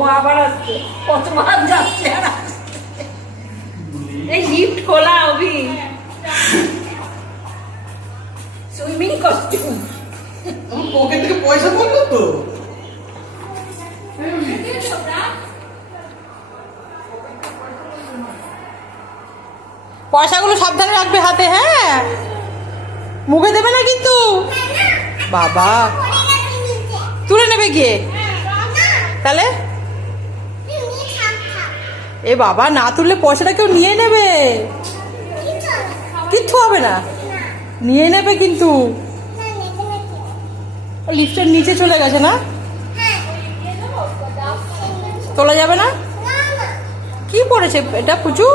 মা আবার আসছে, কতবার যাচ্ছে আর আসছে। এই লিফট খোলা অভি, সুইমিং কস্টিউম। আমার পকেট থেকে পয়সা পড়লো তো। পয়সাগুলো সাবধানে রাখবে হাতে, হ্যাঁ? মুখে দেবে না কিন্তু। বাবা তুলে নেবে গিয়ে, তাহলে এ বাবা না তুললে পয়সাটা কেউ নিয়ে নেবে, কিচ্ছু হবে না, নিয়ে নেবে কিন্তু। লিফটের নিচে চলে গেছে না, তোলা যাবে না। কি পড়েছে এটা পুচু?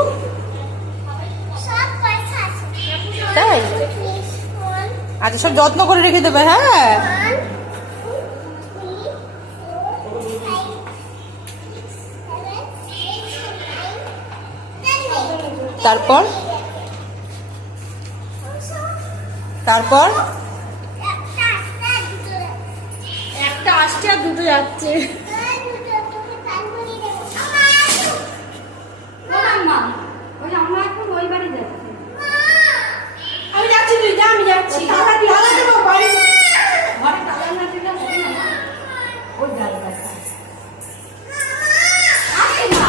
তাই আচ্ছা, সব যত্ন করে রেখে দেবে, হ্যাঁ? তারপর তারপর একটা আসছে আর দুটো যাচ্ছে। আমরা এখন ওই বাড়ি যাচ্ছি। আমি যাচ্ছি, তুই যা, আমি যাচ্ছি। ঘরে তালা না দিলে হবে না। ওই গাড়িটা আসে না,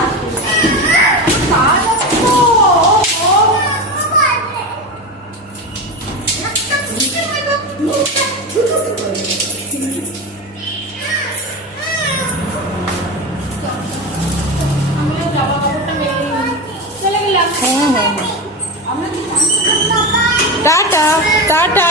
টাটা টাটা।